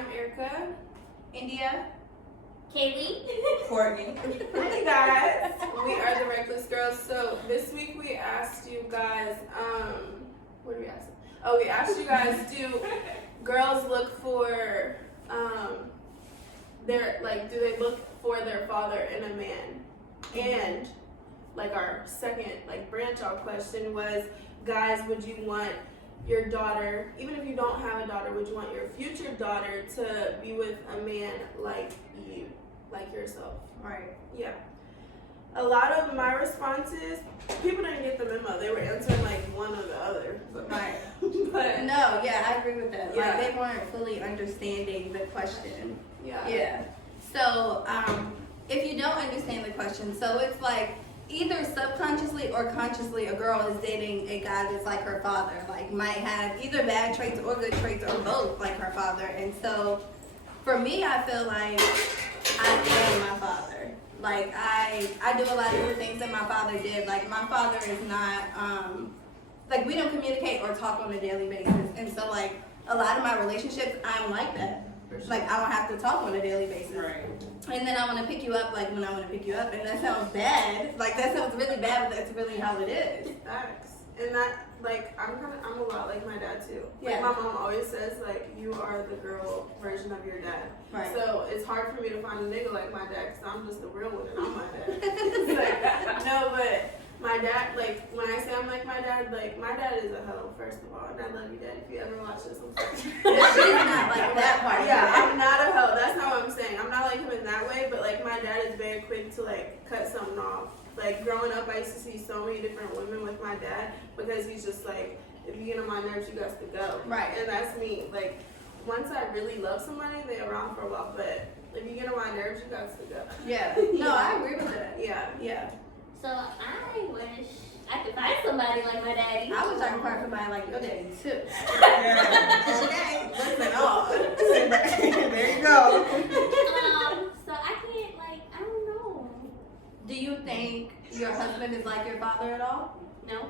I'm Erica. India. Kaylee. Courtney. Hi guys. We are the Reckless Girls. So this week we asked you guys, what did we ask? Oh, we asked you guys, do girls look for do they look for their father in a man? And like our second branch out question was, guys, would you want your daughter, even if you don't have a daughter, would you want your future daughter to be with a man like you, like yourself? Right. Yeah. A lot of my responses, people didn't get the memo. They were answering like one or the other. Right. But No, yeah, I agree with that. Yeah. Like, they weren't fully understanding the question. yeah. Yeah. So, if you don't understand the question, so it's like either subconsciously or consciously a girl is dating a guy that's like her father. Like, might have either bad traits or good traits or both like her father. And so, for me, I feel like I am my father. Like, I do a lot of the things that my father did. Like, my father is not, like, we don't communicate or talk on a daily basis. And so, like, a lot of my relationships, I'm like that. Like, I don't have to talk on a daily basis. Right. And then I want to pick you up, like, when I want to pick you up. And that sounds bad. Like, that sounds really bad, but that's really how it is. Facts. And that, like, I'm a lot like my dad too. Like, Yeah. my mom always says, like, you are the girl version of your dad. Right. So it's hard for me to find a nigga like my dad because I'm just the real one and I'm my dad. It's like, no, but my dad, like, when I say I'm like my dad is a hoe, first of all. And I love you, Dad, if you ever watch this. I'm sorry. She's not like that part. Yeah, I'm not a hoe. That's not what I'm saying. I'm not like him in that way, but, like, my dad is very quick to, like, cut something off. Like, growing up, I used to see so many different women with my dad because he's just like, if you get on my nerves, you got to go. Right. And that's me. Like, once I really love somebody, they're around for a while, but if you get on my nerves, you got to go. Yeah. No, I agree with that. Yeah. Yeah. So I wish I could find somebody like my daddy. I wish I could find somebody like your daddy, too. Okay. Listen, oh. There you go. So I can't, I don't know. Do you think your husband is like your father at all? No,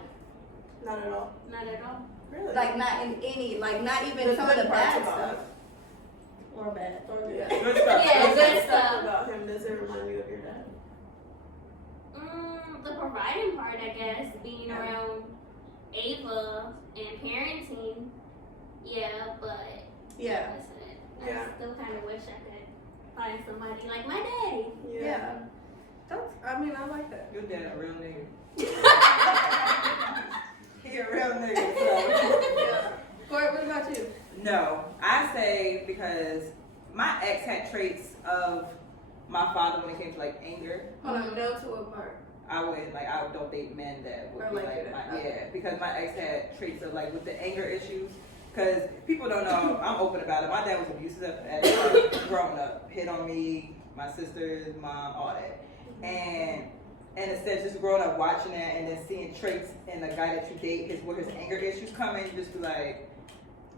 Not at all. not at all. Really? Like, not in any, like, not even The some of the good parts bad about stuff. him. Or bad. Yeah. Good stuff. Yeah, The good good stuff stuff. about him, does it remind you of your dad? The providing part, I guess, being around Ava and parenting. Yeah, but Yeah. like I said, Yeah. I still kind of wish I could find somebody like my daddy. Yeah. That's, I mean, I like that. Your dad a real nigga. He a real nigga. So. Yeah. Court, what about you? No, I say because my ex had traits of my father when it came to like anger. Hold on, no to what part? I don't date men that would Or be like like that. my, yeah, because my ex had traits of like with the anger issues. Because people don't know, I'm open about it. My dad was abusive at growing up, hit on me, my sisters, mom, all that. And instead just growing up watching that and then seeing traits in the guy that you date, where his anger issues come in, you just be like,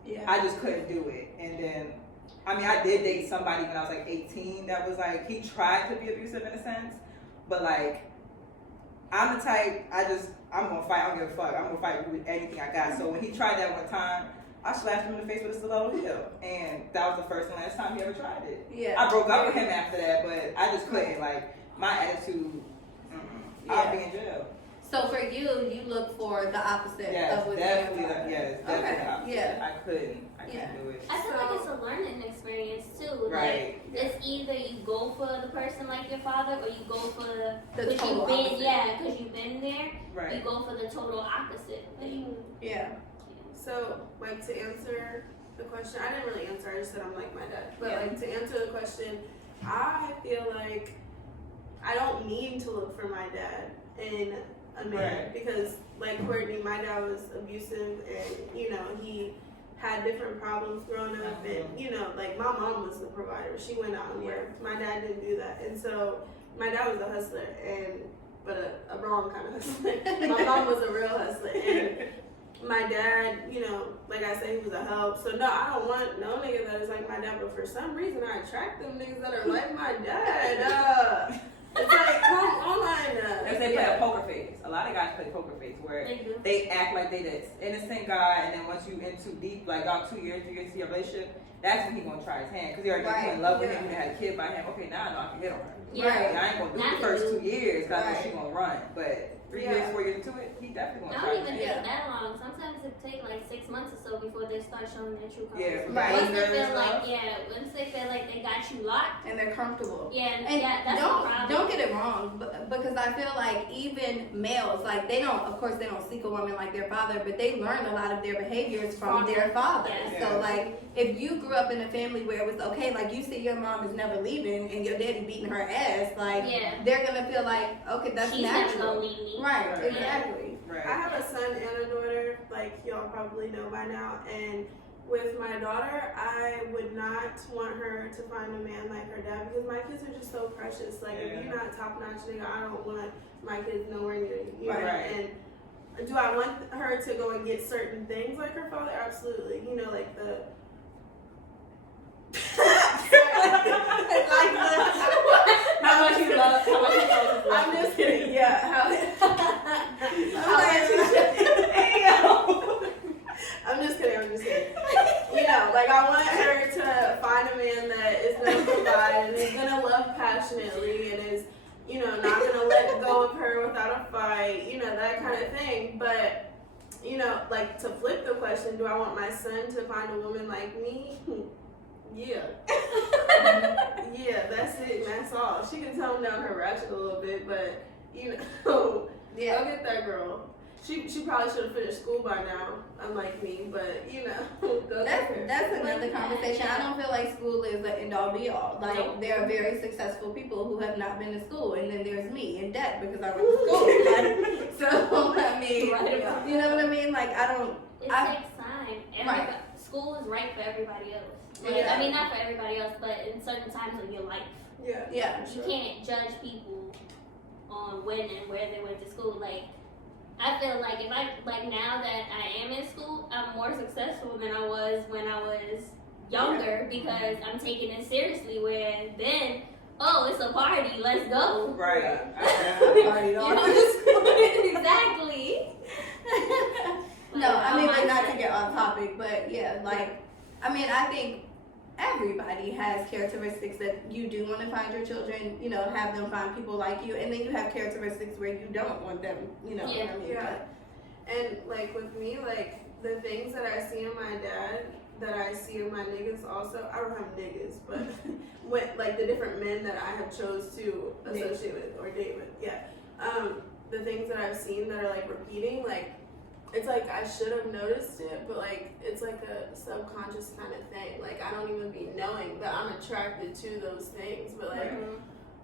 Yeah. I just couldn't do it. And then, I mean, I did date somebody when I was like 18 that was like, he tried to be abusive in a sense, but like, I'm the type, I'm gonna fight, I don't give a fuck. I'm gonna fight with anything I got. So when he tried that one time, I slashed him in the face with a stiletto heel. And that was the first and last time he ever tried it. Yeah. I broke up with him after that, but I just couldn't. Like, my attitude, I'll be in jail. So for you, you look for the opposite Yes, of what definitely, your father. yes, definitely Okay, the opposite. yeah. I couldn't do it. I feel like it's a learning experience too. Right. Like, it's either you go for the person like your father, or you go for The total you've been, opposite. yeah, because you've been there. Right. You go for the total opposite thing. Yeah. So, like, to answer the question, I didn't really answer, I just said I'm like my dad. But, Yeah. like, to answer the question, I feel like I don't need to look for my dad in a man. Right. Because, like Courtney, my dad was abusive and, you know, he had different problems growing up. And, you know, like, my mom was the provider. She went out and worked. My dad didn't do that. And so, my dad was a hustler, but a wrong kind of hustler. My mom was a real hustler. And my dad, you know, like I said, he was a help. So no, I don't want no nigga that is like my dad. But for some reason, I attract them niggas that are like my dad. It's like, come on. If they play a poker face, a lot of guys play poker face where They do. they act like they this innocent guy, and then once you in too deep, like about 2 years, 3 years into your relationship, that's when he gonna try his hand because he already Right. in love with him and had a kid by him. Okay, now I know I can hit on her. Yeah. Right. I ain't gonna do Not the first to 2 years because I know Right. she gonna run, but 3 Yeah. years, 4 years into it, he definitely I gonna don't try. even his take hand. that long. Sometimes it take like 6 months or so before they start showing their true colors. Yeah, Right. Once they anger and feel like, stuff. once they feel like they got you locked, And they're comfortable. yeah, And that's the problem. don't get it wrong, because I feel like even males, like they don't, of course, they don't seek a woman like their father, but they learn a lot of their behaviors from their father. Yeah. So like, if you grew up in a family where it was okay, like you see your mom is never leaving and your daddy beating her ass, like Yeah. they're gonna feel like, okay, that's She's never natural. gonna leave me. Right, Right. exactly. Right. I have a son and a daughter, like y'all probably know by now, and with my daughter, I would not want her to find a man like her dad because my kids are just so precious. Like, if you're not top notch nigga, I don't want my kids nowhere near you. You know? Right. And do I want her to go and get certain things like her father? Absolutely. You know, like the. How much you love his I'm just kidding. Yeah. How much I'm just kidding. I'm just kidding. You know, like I want her to find a man that is gonna provide and is gonna love passionately and is, you know, not gonna let go of her without a fight. You know, that kind of thing. But, you know, like to flip the question, do I want my son to find a woman like me? Yeah. Yeah, that's it, and that's all. She can tone down her ratchet a little bit, but you know, Yeah. go get that girl. She probably should have finished school by now, unlike me, but you know, go get her. That's another conversation. I don't feel like school is the end all be all. Like No. there are very successful people who have not been to school, and then there's me in debt because I went to school. Like, so I mean, Right. you know what I mean? Like I don't. It I- takes time. Right. School is right for everybody else. Like, Yeah. I mean, not for everybody else, but in certain times of your life. Yeah. Yeah. You can't judge people on when and where they went to school. Like, I feel like if I, like now that I am in school, I'm more successful than I was when I was younger because I'm taking it seriously. Where then, oh, it's a party, let's go. Right. Party You dog. know, exactly. No, I mean, like, not to mindset. get off topic, but yeah, like, I mean, I think everybody has characteristics that you do want to find your children, you know, have them find people like you, and then you have characteristics where you don't want them, you know Yeah. what I mean? Yeah. And like with me, like the things that I see in my dad that I see in my niggas also, I don't have niggas, but when like the different men that I have chose to associate with or date with, yeah. The things that I've seen that are like repeating, like it's like I should have noticed it, but like it's like a subconscious kind of thing. Like I don't even be knowing that I'm attracted to those things, but like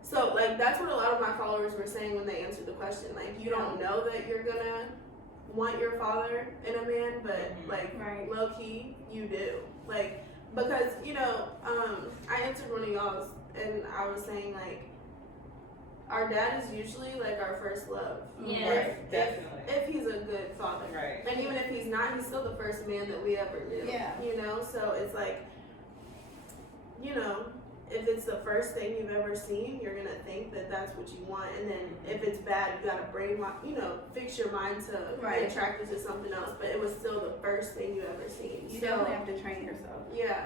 so like that's what a lot of my followers were saying when they answered the question. Like you don't know that you're gonna want your father in a man, but like Right. low key you do. Like because you know, I answered one of y'all's and I was saying like our dad is usually like our first love. Yeah. Right. Definitely. If he's a good father. Right. And even if he's not, he's still the first man that we ever knew. Yeah. You know, so it's like, you know, if it's the first thing you've ever seen, you're gonna think that that's what you want, and then if it's bad, you gotta fix your mind to Right. be attracted to something else. But it was still the first thing you ever seen. You So, definitely have to train yourself. yeah.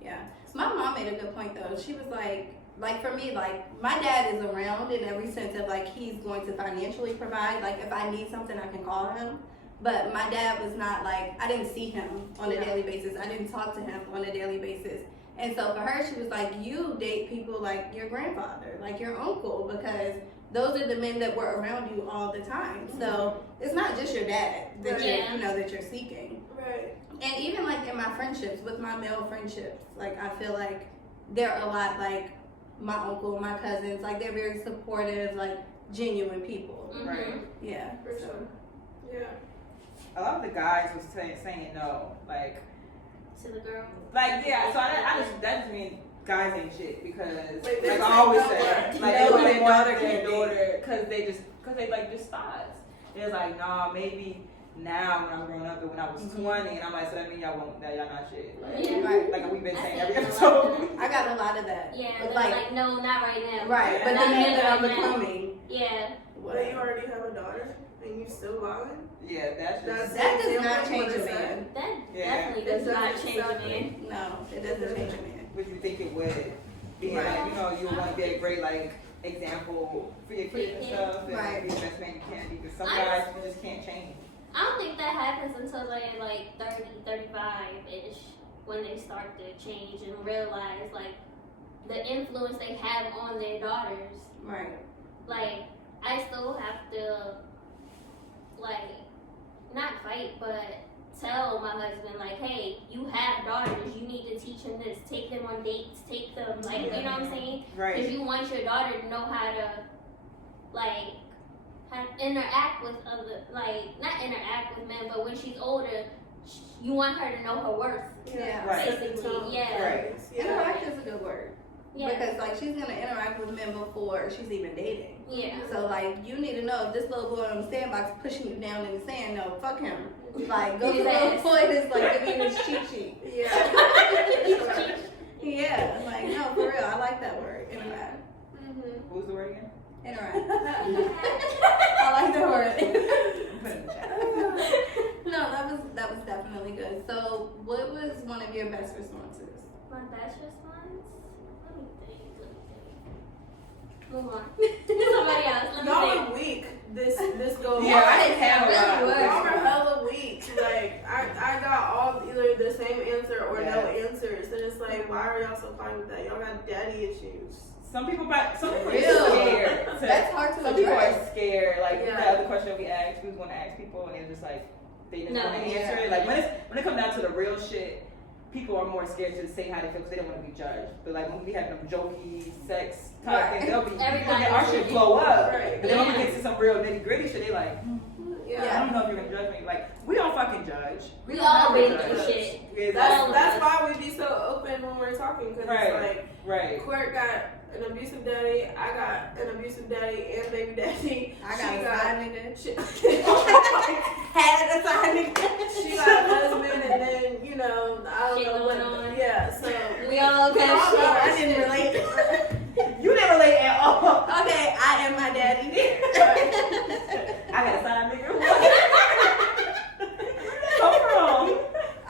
Yeah. My mom made a good point though. She was like for me, like my dad is around in every sense of like he's going to financially provide. Like if I need something, I can call him. But my dad was not like, I didn't see him on a Yeah. daily basis. I didn't talk to him on a daily basis. And so for her, she was like, you date people like your grandfather, like your uncle, because those are the men that were around you all the time. So it's not just your dad that Yeah. you're, that you're seeking. Right. And even like in my friendships, with my male friendships, like I feel like they're a lot like my uncle, my cousins, like they're very supportive, like genuine people. Right. Yeah. For so. sure. Yeah. A lot of the guys was saying no, like To the girl. yeah. So I just that just mean guys ain't shit because Wait, they like say I always no say what? like No, they their want daughter their can't daughter because they like despise. They're like nah maybe now when I'm growing up and when I was 20 and I'm like so that mean y'all not shit. Like, Yeah. Right. like we've been I saying see every a lot of episode. that. I got a lot of that. Yeah, But, they're like, no, not right now. right. But Not the man yet, that I'm right now. becoming. Yeah. But you already have a daughter, and you you still lying? Yeah, that's just. That does the not example change of a what it man. That Yeah. definitely does not Exactly. change a man. No, it doesn't change a man. Would you think it would? Being like, you know, you want to be a great like example for your kids and stuff, and Right. be the best man you can be. Because some guys you just can't change. I don't think that happens until they're like 30, 35-ish, when they start to change and realize like the influence they have on their daughters. Right. Like, I still have to, like, not fight, but tell my husband, like, hey, you have daughters, you need to teach them this, take them on dates, take them, like, you know what I'm saying? Because Right. you want your daughter to know how to, like, interact with other, like, not interact with men, but when she's older, you want her to know her worth. Yeah. Right. Basically, yeah. Right. Interact is a good word. Yeah. Because like she's gonna interact with men before she's even dating. Yeah. So like you need to know if this little boy on the sandbox pushing you down in the sand, no, fuck him. Like go to the little boy that's like giving you his cheat sheet. Yeah. Yeah, like no, for real. I like that word. Interact. Mm-hmm. What was the word again? Interact. I like the word. Put it in the chat. No, that was definitely good. So what was one of your best responses? My best response? Let me think. Move on. Somebody else. Let me Y'all think. were weak. This goes. Yeah, I didn't have a lot. Really Y'all were hella weak. Like I got all either the same answer or no answers, and it's like, why are y'all so fine with that? Y'all got daddy issues. Some people are Real. scared. That's hard to Some people address. are scared. Like Yeah. the other question we asked, we was going to ask people, and they're just like, they didn't No, want to answer yeah. it. Like when it comes down to the real shit, people are more scared to say how they feel because they don't want to be judged. But like when we have them jokey sex type Right. things, they'll be Everybody our is shit really- blow up. Right. But then when we Yeah. get to some real nitty gritty shit, they like, Yeah. I don't know if you're gonna judge me. Like we don't fucking judge. We all been judge. through shit. Yeah, That's why we be so open when we're talking, because Right. it's like right. Court got an abusive daddy, I got an abusive daddy and baby daddy. I got She a side nigga. She, Had a side nigga. she got a husband, and then I don't Shit know what. going on. Yeah, so We all We all have shit. got I didn't relate. You didn't relate at all. Okay, I am my daddy. I got a side nigga. Come from?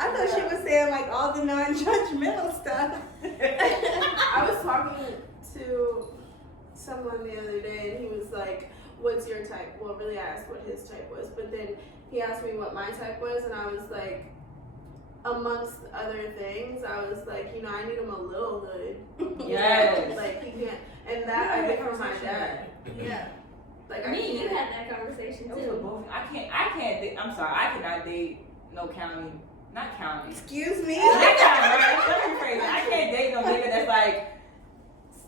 I thought she was saying like all the non-judgmental stuff. I was talking to someone the other day, and he was like, "What's your type?" Well, really, I asked what his type was, but then he asked me what my type was, and I was like, amongst other things, I was like, I need him a little hood. Yes. Like he can't, and that I get from my dad. Yeah. Like I Me and you can't. had that conversation It was a too. bullshit. I can't date. I'm sorry. I cannot date no county. Not county. Excuse me. Not county, right? Let me rephrase it. I can't date no nigga that's like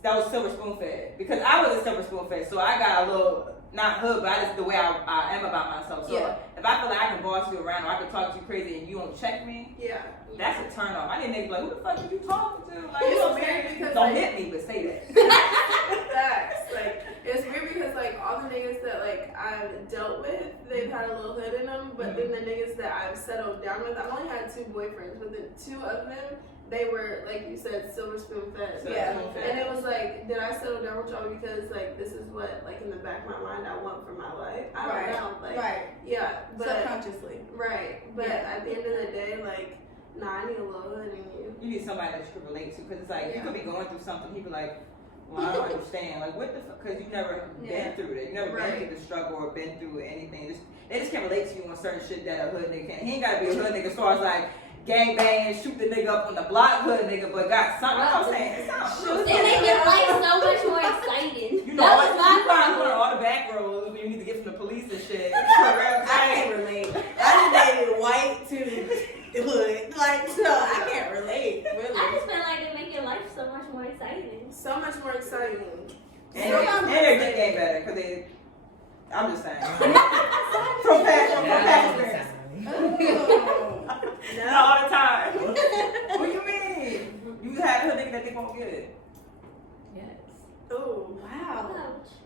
that was silver spoon fed, because I was a silver spoon fed, so I got a little not hood, but I just the way I am about myself. So Yeah. if I feel like I can boss you around or I can talk to you crazy and you don't check me, Yeah. that's a turn off. I didn't think like, who the fuck are you talking to? Like, It's you know what I'm weird saying? because, Don't like- hit me, but say that. Facts. Like it's weird because like all the niggas that like I've dealt with, they've had a little hood in them, but then the niggas that I've settled down with, I've only had 2 boyfriends, but the 2 of them, they were like you said, silver spoon fed. Silver Yeah. spoon fed. And it was like, did I settle down with y'all because like this is what like in the back of my mind I want for my life? I don't Right. know. Like Right. yeah, but Subconsciously. right. But Yeah. at the end of the day, like, nah, I need a little hood in you. You need somebody that you can relate to, because it's like you Yeah. could be going through something. He be like, "Well, I don't understand. Like, what the fuck?" Because you've never Yeah. been through that. You never Right. been through the struggle or been through anything. They just can't relate to you on certain shit that a hood nigga can. He ain't gotta be a hood nigga as far as like gang bang and shoot the nigga up on the block hood nigga, but got something. You know what I'm saying? It sounds They make your life so much more exciting. You know, That like, was you my find problem. all the back roads when you need to get from the police and shit. I can't relate. I just dated white to hood. Like, so I can't relate. I Really. just feel like they make your life so much more exciting. So much more exciting. And they're good game better, because they, I'm just saying. From past experience. Ooh. Not all the time. What do you mean? You had a nigga that think I'm good. Oh, Wow.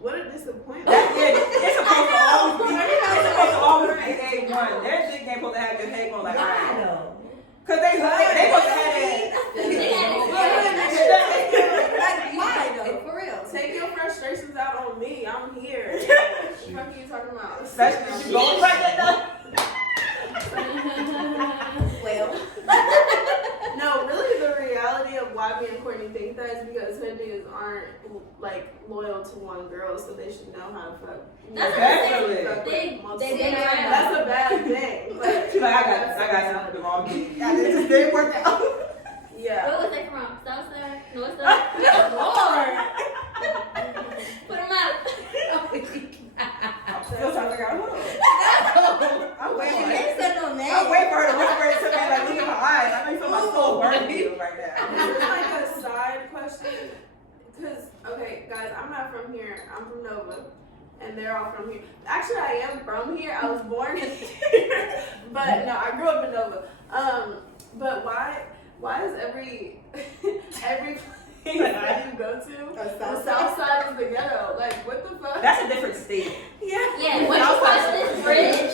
what a disappointment. It's supposed to always be A1. Their dick ain't supposed to have your head going like that. Because they supposed to have Like, why though? For real. Take your frustrations out on me. I'm here. What are you talking about? Especially if you going pregnant though. Well. No, really, the reality of why me and Courtney think that is because her niggas aren't like loyal to one girl, so they should know how to fuck. That's Definitely. They've been around. That's a bad thing. Like, She's like, I got something the wrong thing. Yeah, this just didn't work out. Yeah. Where was they from? South side? North side? Lord. Put them out. I'm still trying to figure out who. I'm She waiting. didn't say no name. I'm waiting for her to whisper it to me, like, look in my eyes. I know you feel my soul burning you right now. This is like a side question, because okay, guys, I'm not from here. I'm from Nova, and they're all from here. Actually, I am from here. I was born in here, but no, I grew up in Nova. But why is every place that you go to, the south side is the ghetto? Like, what the fuck? That's a different state. Yeah, when you cross this bridge,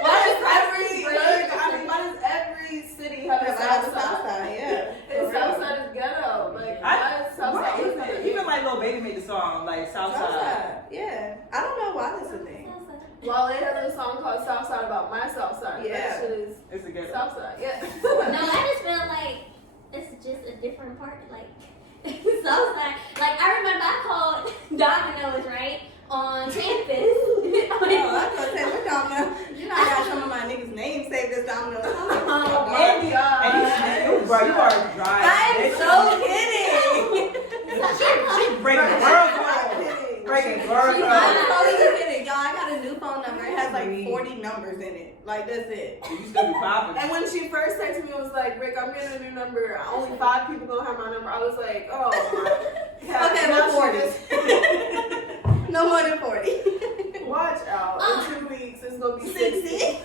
Why does every city have a south side? Yeah. And south side is ghetto. Like, why is south Why side? is it? Even like Lil Baby made the song, like Southside. Southside. Yeah. I don't know why that's a thing. Well, they have a song called South Side about my South Side. Yeah. That shit is It's a good. South Side. Yeah. No, I just feel like it's just a different part. Like, Southside. Like, I remember I called Domino's, right? On campus. Oh, I was gonna say, we're Domino. You know, I got some of my niggas' names saved as Domino. Oh Andy, God. you, bro, you are dry. I'm so kidding. She breaking the world down. Breaking the world I'm down. totally kidding. Y'all, I got a new phone number. It has like 40 numbers in it. Like, that's it. You still be popping. And when she first texted me, it was like, Rick, I'm getting a new number. Only 5 people gonna have my number. I was like, oh my God. Okay, Now but she 40. No more than 40. Watch out. In 2 weeks, it's gonna be 60.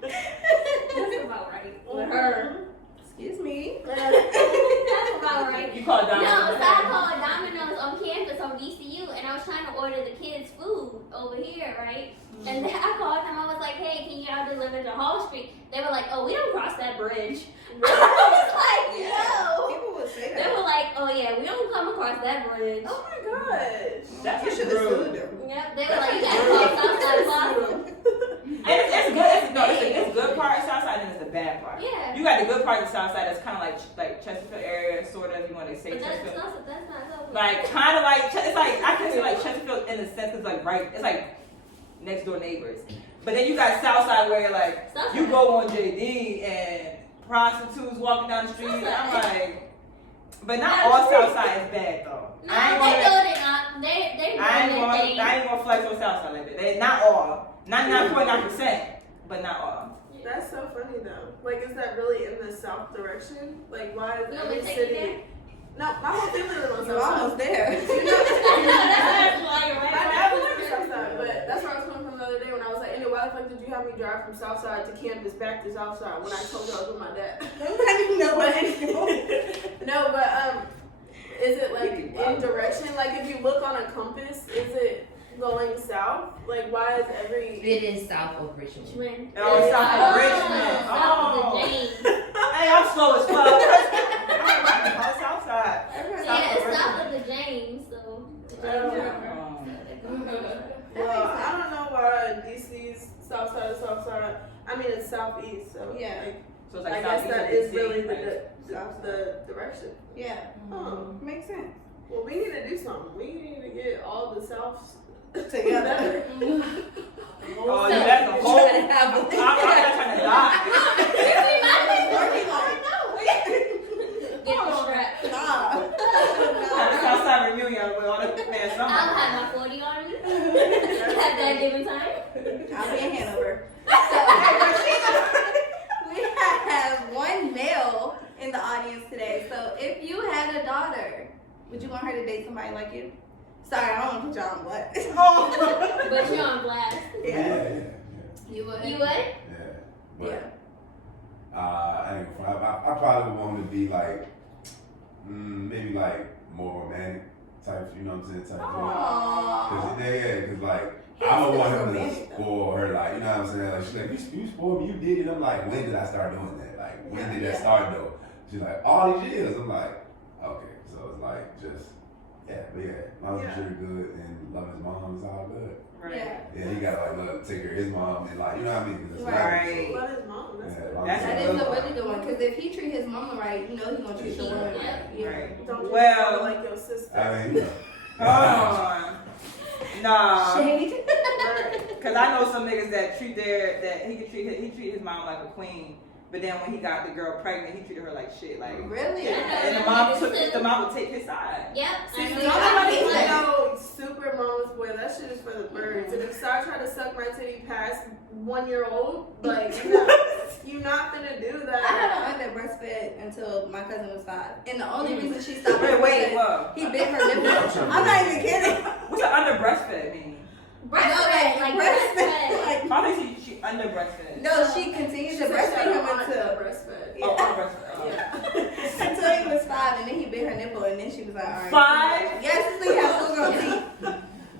That's about right. With her. Excuse me. That's about right. You call Domino's. No, so I called Domino's on campus on VCU, and I was trying to order the kids' food over here, right? And then I called them. I was like, "Hey, can y'all deliver to Hall Street?" They were like, "Oh, we don't cross that bridge." I was like, "No." People would say They that. were like, "Oh yeah, we don't come across that bridge." Oh my gosh. That's You should have sued them. Yep, they were like, "You gotta call Southside Plaza." It's good. No, it's the good part of Southside and it's the bad part. Yeah. You got the good part of Southside that's kind of like Chesterfield area, sort of. You want to say But Chesterfield. that's not helpful. Like kind of like it's like I can say like Chesterfield in the sense it's like right. It's like next door neighbors. But then you got Southside where like Southside. you go on JD and prostitutes walking down the street. I'm like, but not all Southside is bad though. No, I ain't they gonna. know they're not. They I doing their ain't gonna flex on Southside like that. They not all. 99.9%, but not all. That's so funny though. Like, is that really in the south direction? Like, why is You want every me to take you city? there? No, my whole family lives on You're south almost side. there. That's why you're My right. dad was from south side, but that's where I was coming from the other day when I was like, anyway, why the fuck did you have me drive from south side to campus back to south side when I told you I was with my dad? I didn't know what anymore. No, but is it like in direction? Like, if you look on a compass, is it going south? Like, why is every It is south of Richmond. Richmond. Oh, it's south of Richmond. South of the James. Hey, I'm slow as fuck. I'm Southside. Yeah, it's south of the James, so. the James River. Well, I don't know why DC's south side is south side. I mean, it's southeast, so Yeah. like, So it's I like guess southeast that of is DC, really like, the direction. Yeah. Oh, Makes sense. well, we need to do something. We need to get all the souths Together. Oh, yeah, that's a whole. Trying to have I'm not trying to die. Get the strap. Have a Southside reunion with all the man I'll somebody. have my 40 on me at that given time. I'll be in Hanover. We have one male in the audience today. So if you had a daughter, would you want her to date somebody like you? Sorry, I don't want to put y'all on what. But you're on blast. Yeah. You would? You would? Yeah. But, Yeah. I ain't gonna front. I probably would want to be like, maybe like more romantic type, you know what I'm saying, type thing. Aww. Cause like, I don't want him to spoil her, like, you know what I'm saying? Like, she's like, you spoiled me, you did it. I'm like, when did I start doing that? Like, when did that start though? She's like, all these years. I'm like, okay, so it's like just. but long as he's really good and love his mom, it's all good. Right. Yeah. Yeah, he gotta like take care of his mom and like, you know what I mean? 'Cause it's Right. Love his mom. That's Yeah, good. long That's as That he is loves a her. really good one, because if he treat his mama right, you know he gonna treat the woman right. Yeah. Right. Don't treat Well- her like your sister. I mean, you know. Hold on. Nah. Shade. Cause I know some niggas that treat he treat his mom like a queen, but then when he got the girl pregnant, he treated her like shit. Like Really? Yeah. and the mom would take his side. Yep. See, I some know. somebody hate that. know super mama's boy. That shit is for the birds. And if Star try to suck my titty past 1 year old, like you're not gonna do I that. haven't breastfed until my cousin was 5, and the only reason she stopped was Wait, because whoa. he bit her nipple. I'm not even kidding. What's an under breastfed mean? Breastfed, like breastfed. Like, I think she under breastfed. no, she continued to breastfeed him until breastfed. Oh, under breastfed. Oh. Yeah. until he was 5, and then he bit her nipple, and then she was like, all right. 5? Yes, this nigga has full grown teeth.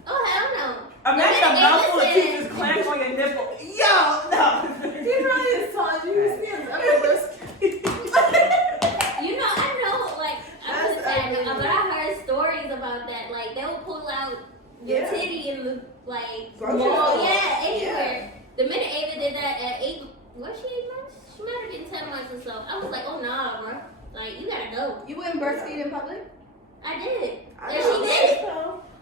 Oh hell no. Imagine a Hey, mouthful of listen. teeth just clamp on your nipple. Yo, no. He really is telling you he stands up for breast. You know, I know, like, I That's was saying, ugly. but I heard stories about that. Like, they would pull out the Yeah. titty in the, like, Grocery mall. store. Yeah, anywhere. The minute Ava did that at 8, was she 8 months? She might have been 10 months or so. I was like, oh, nah, bro. Like, you gotta go. You wouldn't breastfeed in public? I did. I And know. she did it.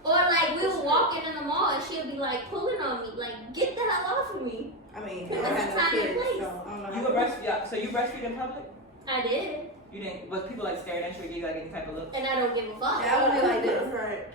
Or, like, we were walking in the mall and she'd be, like, pulling on me. Like, get the hell off of me. I mean, That's I a have no time and kids, place. so I don't know. You would breastfeed, yeah, so you breastfeed in public? I did. You didn't, was people like staring at you or give you like any type of look? And I don't give a fuck. Yeah, I would be like this. Right.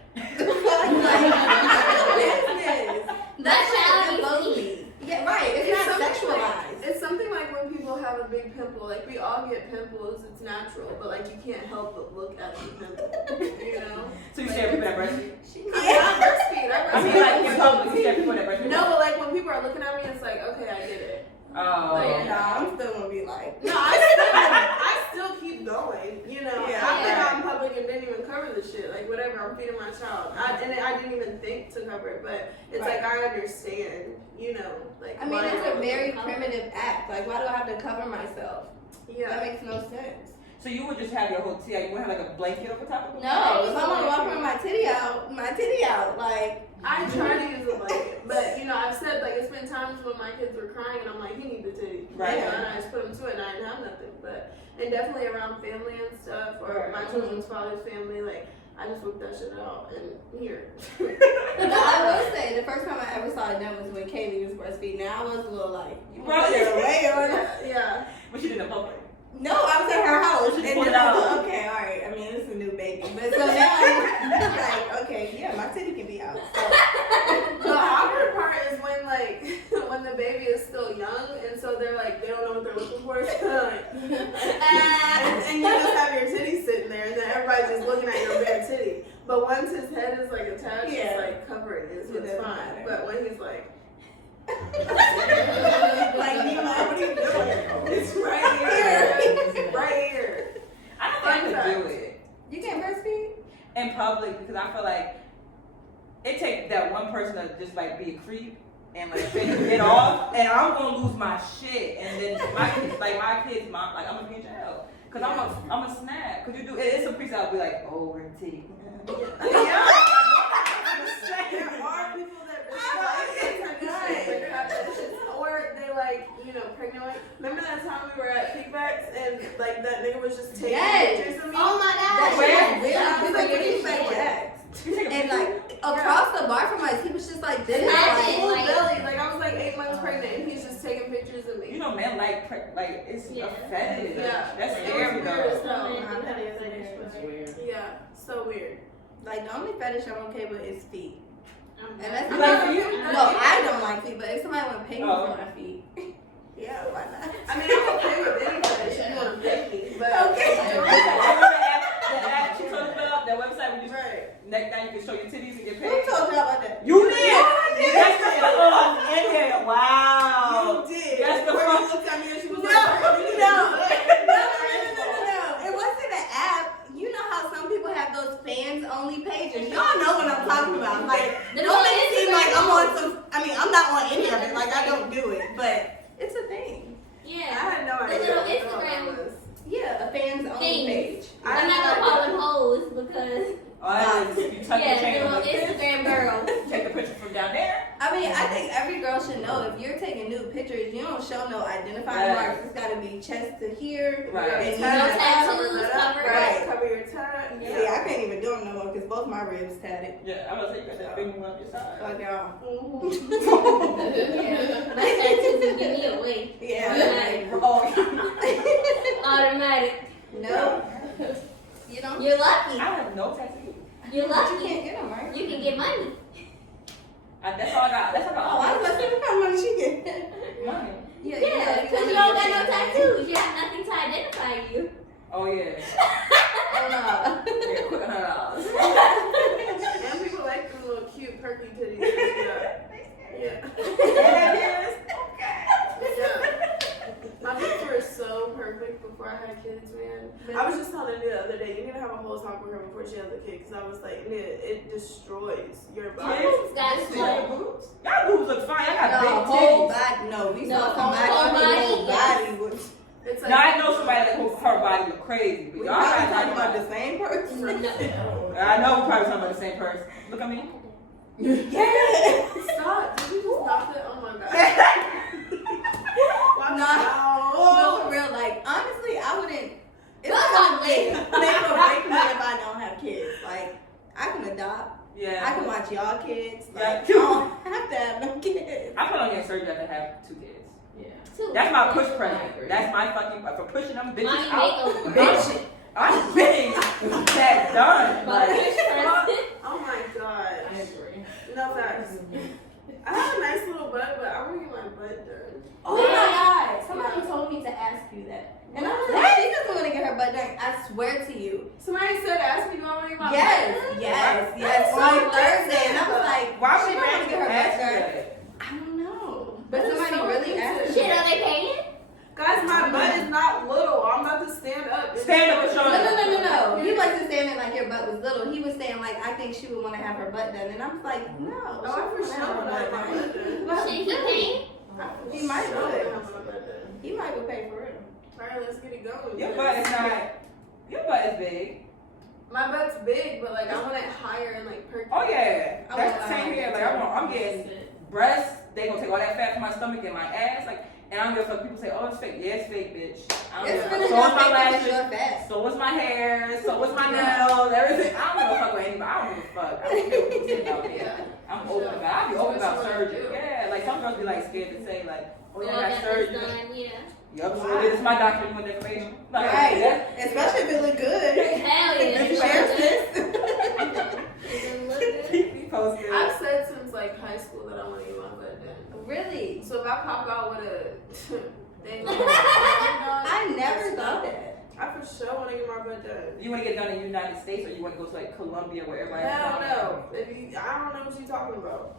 Business. That's how That it blows is. me. Yeah, right. It's not sexualized. It's something like when people have a big pimple. Like we all get pimples. It's natural, but like you can't help but look at the pimple. You know. So you stare at people that breastfeed? I breastfeed. I mean like in public, you stare at people that breastfeed? No, but like when people are looking at me, it's like, okay, I get it. Oh. Like, Nah, I'm still gonna be like. No, I still keep going. You know, Yeah. I've been out in public and didn't even cover the shit. Like whatever, I'm feeding my child. I didn't even think to cover it, but it's Right. like I understand. You know, like I mean, why it's a I'm very looking. primitive act. Like, why do I have to cover myself? That Yeah. makes no sense. So you would just have your whole titty, you wouldn't have like a blanket over top of it? No, if I want to walk around my titty out, like. I try to use a blanket, but you know, I've said like it's been times when my kids were crying and I'm like, you need the titty, Right. You know, and I just put them to it and I didn't have nothing. But and definitely around family and stuff, or my children's father's family, like I just whipped that shit out and here. But I will say, the first time I ever saw it done was when Kaylee was breastfeeding. Now I was a little like, you Right. put it away or Yeah. But you did it in public. no, I was at her house, She and pulled then it I out. was like, okay, all right. I mean, it's a new baby, but so now I'm like, okay, yeah, my titty can be out. So. The awkward part is when like when the baby is still young and so they're like they don't know what they're looking for. So like, and you just have your titty sitting there and then everybody's just looking at your bare titty. But once his head is like attached, Yeah. it's like covered is It what's doesn't fine. matter. But when he's like Like, Nemo, what are you doing? it's right here. Right here. I don't think I could do it You can't breastfeed? in public because I feel like it takes that one person to just like be a creep and like finish it off, and I'm gonna lose my shit, and then my kids mom, like I'm gonna be in jail because I'm a snap. Cause you do it's a priest I'll be like, oh, her titty. Yeah. There are people that or they like, you know, pregnant with. Remember that time we were at Kickbacks and like that nigga was just taking Yes. pictures of me? Oh my That gosh. shit yes. was weird. Yeah, I was like, what are you pretty saying? sure. And like across the bar from us, he was just like this. Imagine, Full like- belly, like I was like 8 months pregnant and he's just taking pictures of You me. know, men like it's Yeah. a fetish. Yeah. That's It was scary weird as though. hell. Like, Yeah, so weird. the only fetish I'm okay with is feet. And that's You like feet? No, I don't like feet, but if somebody want to pay me Oh. for my feet, yeah, why not? I mean, I'm okay with any fetish if you want to pay me, but Okay. Remember the app she told you about, that website where you right. next time you can show your titties and get Who paid? told y'all about that? You did! I did. That's the in there. Wow. You did. That's the Where fuck- you looked at me and she was No, like, no. It wasn't an app. You know how some people have those fans only pages. Y'all know what I'm talking about. Like, The don't make it seem like I'm on Instagram. some. I mean, I'm not on any of it. Like, I don't do it, but it's a thing. I Yeah. had no The idea. little what Instagram that was. Yeah, a fans only Thing. page. I'm not gonna call them hoes because Oh, that is, you tuck your chain Yeah, on little Instagram girl. Take the picture from down there. I mean, I think every girl should know if you're taking nude pictures, you don't show no identifying Right. marks. It's gotta be chest to here. Right. And No you tattoos, cover Right. Cover your tat. See, I can't even do them no more because both my ribs tatted. Yeah, I'm gonna say you got that big one on your side. Fuck y'all. Yeah. My tattoos would give me away. Yeah. Oh, Automatic. No. You don't. You're lucky. I have no tattoos. You're You lucky. can't get them, right? You can get money. That's all I got. That's all I Oh, I got. was about to say, what kind of money she get? Money. Yeah, because you don't got no tattoos. You have nothing to identify you. Oh yeah. Oh, no. Yeah, quick $100. And people like them little cute perky titties. Yeah. Yeah. Yeah. My boobs were so perfect before I had kids, man. I was just telling Nia the other day, you're gonna have a whole talk with her before she has a kid, because I was like, Nia, it destroys your body. Boobs got You see small. your boobs? Y'all boobs look fine. I got No, big whole titties. body. No, we No, saw somebody whole whose body, whole yes. body was. It's like, Now I know somebody that her body look crazy, but We y'all probably got talking about like the same person. No. I know we're probably talking about the same person. Look at me. Yeah. stop. Did you just stop it? Oh my god. Watch No, out. for real. Like, honestly, I wouldn't. It's Fuck not gonna me. make or break me if I don't have kids. Like, I can adopt. Yeah. I can watch y'all kids. Like, Yeah. I don't have to have no kids. I plan on getting surgery after I have 2 kids. Two. That's my push present. That's my fucking for pushing them bitches Mine out. make Bitch, I'm getting that done. My Like, push present. Oh my god. I agree. No facts. I have a nice little butt, but I want to get my butt done. Oh my God! Somebody told me to ask you that, and I was like, she doesn't want to get her butt done. I swear to you. Somebody said, ask me, do I want to get my butt Yes, done? yes, That's yes. so On nice. Thursday, and I was like, why she would don't you want to get her butt ask done. that? I don't know, but That is somebody so really offensive. asked. Shit, are they paying? Guys, my butt is not little. I'm about to stand up. Stand up and show No. He wasn't saying it like your butt was little. He was saying like, I think she would want to have her butt done, and I was like, no. Oh, I for sure want to have my butt done. Well, Shit, he paying? He might Sure would. wanna have my butt done. He might would pay for real. Alright, let's get it going. Your butt is not. Your butt is big. My butt's big, but like I want it higher and like perky. Oh yeah, I that's want the same mine here. Like I'm getting breasts. They gonna take all that fat from my stomach and my ass. Like, and I don't give a fuck. People say, oh, it's fake. Yeah, it's fake, bitch. I don't It's give a really fuck. So not is my fake because you're lashes. fat. So was my hair. So was my nails. Everything. I don't give a fuck with anybody. I don't give a fuck. I don't care what people say about me. I'm open about. I be open about surgery. Yeah, like some girls be like scared to say like, oh yeah, I got surgery. Done, yeah. Yup, so this is my doctor. You want the information? Like, Right. yeah. Especially if it look good. Hell yeah. If you share this. It didn't look good. He posted. I've said since like high school that I want to get my butt done. Really? So if I pop out with a thing, I never thought that. I for sure want to get my butt done. You want to get done in the United States, or you want to go to like Colombia, where everybody? Hell no. If you, I don't know what you're talking about.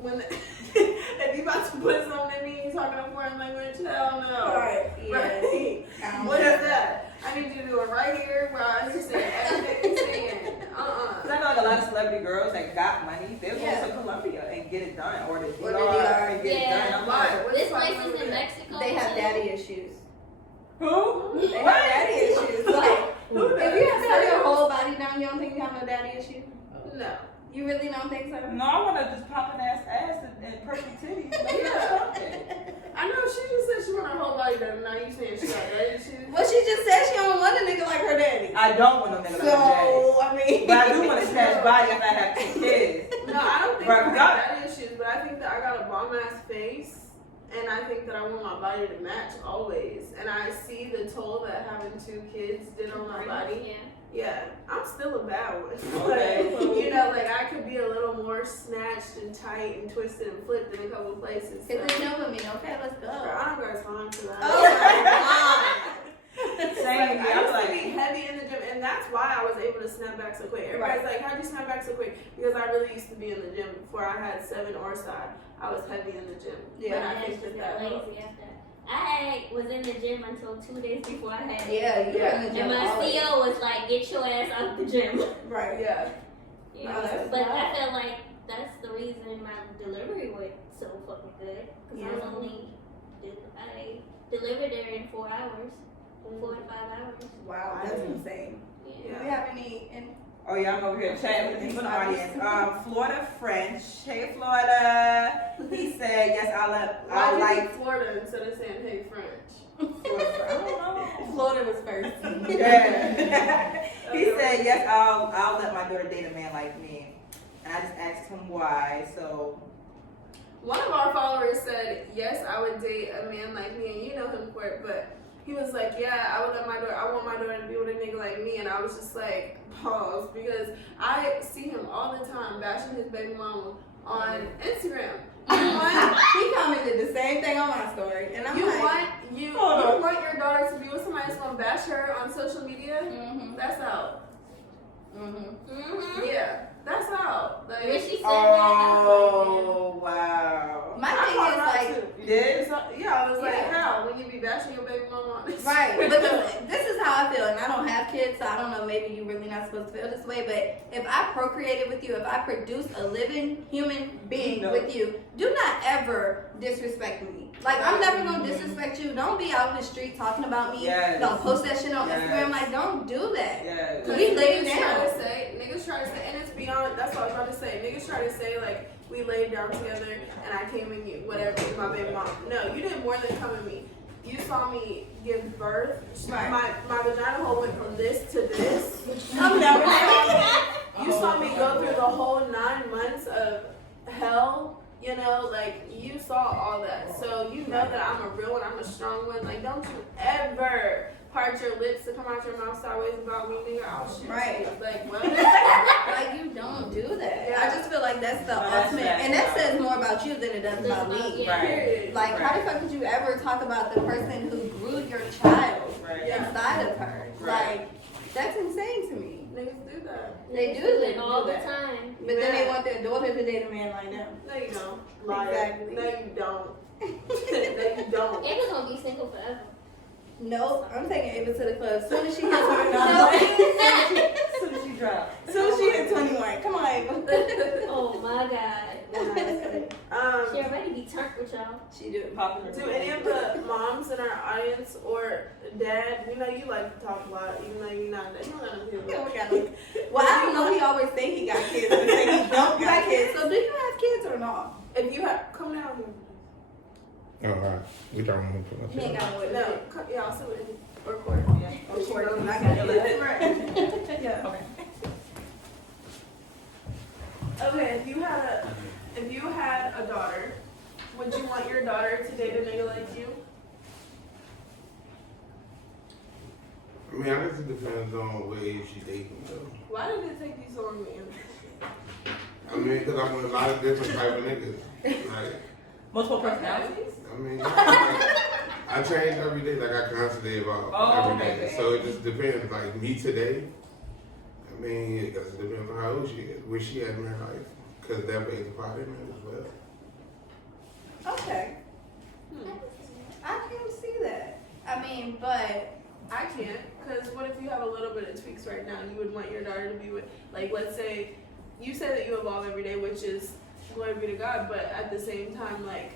When if you about to put something in me, you talking a foreign language? Hell no. Right. Yeah. Right. What is that? I need you to do it right here where I understand everything you're saying. Because I know like a lot of celebrity girls that got money, they'll Yeah. go to Colombia and get it done, or the Or the DR DR. and get it Yeah. done. I'm Why? like, What's This the place problem is with in that? Mexico. They have too. daddy issues. who? They have daddy issues. Like, Who if you have to have your whole body done, you don't think you have no daddy issue? No. You really don't think so? No, I want to just pop an ass and perfect titties. I know she just said she want her whole body done. Now you saying she got daddy issues? Well, she just said she don't want a nigga like her daddy. I don't want no nigga like that. So, I mean. But I do want to snatch body if I have 2 kids. No, I don't think Right, I we have got- daddy issues, but I think that I got a bomb ass face, and I think that I want my body to match always. And I see the toll that having 2 kids did on my body. Yeah. Yeah, I'm still a bad one. Okay. But, you know, like I could be a little more snatched and tight and twisted and flipped in a couple of places. Hit So. the gym with me, okay? Let's go. Girl, I don't got time for that. Oh my God. Same here. I I'm used to like, be heavy in the gym, and that's why I was able to snap back so quick. Everybody's like, how'd you snap back so quick? Because I really used to be in the gym before I had 7 or side. I was heavy in the gym. Yeah. And I I think just that got helped. lazy after. I was in the gym until 2 days before I had it. Yeah, you Yeah. in the gym And my always. CEO was like, "Get your ass out the gym." Right. Yeah. Yeah. No, that's But I wild. feel like that's the reason my delivery went so fucking good. Because I was only, I delivered there in 4 hours, 4 to 5 hours. Wow, that's insane. Yeah. Do we have any Oh yeah, I'm over here chatting with the people in the audience. Florida French. Hey Florida. He said yes. Why I'll did you like pick Florida instead of saying hey French? Florida. I don't know. Florida was first. Yeah. He said yes. I'll let my daughter date a man like me, and I just asked him why. So One of our followers said yes, I would date a man like me, and you know him for it, but he was like, yeah, I want my daughter to be with a nigga like me, and I was just like, pause, because I see him all the time bashing his baby mama on Instagram. He commented the same thing on my story, and I'm You like, want your daughter to be with somebody that's gonna bash her on social media? That's out. Yeah, that's out. Like, When she said oh wow. my I thing called is her out like, too. You did? So, yeah, I was like, Yeah. how? When you be bashing your baby mama on Instagram? right, because this is how I feel, and I don't have kids, so I don't know, maybe you're really not supposed to feel this way, but if I procreated with you, if I produced a living human being No. with you, do not ever disrespect me. Like, I'm never gonna disrespect you. Don't be out in the street talking about me. Yes. Don't post that shit on Yes. Instagram. Like, don't do that. Yes. We laid Niggas down. try to say, and it's beyond, that's what I was about to say. Niggas try to say, like, we laid down together and I came in you, whatever, my baby mom. No, you did more than come in me. You saw me give birth. Right. My vagina hole went from this to this. I'm never You saw me go through the whole 9 months of hell. You know, like, you saw all that. So you know that I'm a real one, I'm a strong one. Like, don't you ever part your lips to come out your mouth sideways about me, nigga. I'll shoot Right. you. Like, what? Like, you don't do that. Yeah. I just feel like that's the No, that's ultimate, facts. and that says more about you than it does about me. Yeah. Right. Like, how the fuck could you ever talk about the person who grew your child Right. inside of her? Right. Like, that's insane to me. Niggas do that. They do it all do the that. time. But then they want their daughter to date a man like them. No, you don't. Liar. Exactly. No, you don't. No, you don't. Ava's gonna be single forever. Nope, I'm taking Ava to the club. Soon as she hits 21. As soon as she dropped. Soon as she hits 21. Come on, Ava. Oh my god. She Um, already be turned with y'all. She do. do any of the moms in our audience or dad, you know, you like to talk a lot, even though you're not, you don't got no kids. We don't got no- Well, I don't know. He always say he got kids, but say he don't got kids. So do you have kids or not? If you have, come down here. Oh, all right. We don't want to put up He ain't there. got no. No, yeah, I'll sit with him. Or record. Yeah. Recording. I got it. Right. Yeah. Okay. Okay, if you had a daughter, would you want your daughter to date a nigga like you? I mean, I guess it depends on what age she's dating, though. Why did it take you so long to answer? I mean, because I'm with a lot of different type of niggas. Like, Multiple personalities? I mean, like, I change every day. Like, I constantly evolve Oh, every day. okay. So it just depends. Like, me today, I mean, it does depend on how old she is, where she at in her life. Because that plays a part in it as well. Okay. I can see that. I mean, but I can't, because what if you have a little bit of tweaks right now and you would want your daughter to be with, like, let's say, you say that you evolve every day, which is glory be to God, but at the same time, like,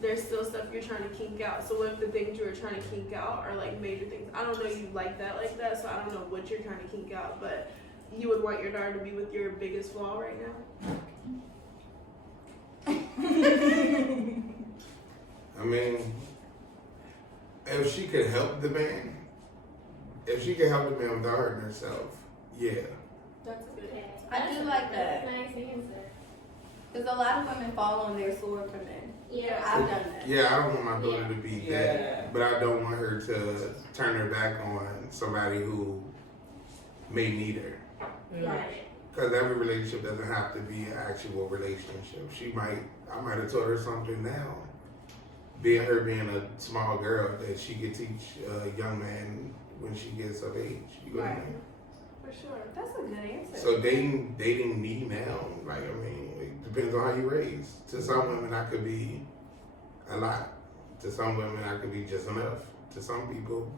there's still stuff you're trying to kink out. So what if the things you were trying to kink out are, like, major things? I don't know you like that, so I don't know what you're trying to kink out, but you would want your daughter to be with your biggest flaw right now? I mean, if she could help the man, if she could help the man without hurting herself, yeah. That's a good answer. I do like that. That's a nice answer. Because a lot of women fall on their sword for men. Yeah. I've done that. Yeah, I don't want my daughter to be Yeah. that, but I don't want her to turn her back on somebody who may need her. Right. Because every relationship doesn't have to be an actual relationship. I might have taught her something now. Being a small girl that she could teach a young man when she gets of age. You know what I Right. mean? For sure. That's a good answer. So dating me now, like, I mean, it depends on how you raise. To some women, I could be a lot. To some women, I could be just enough. To some people,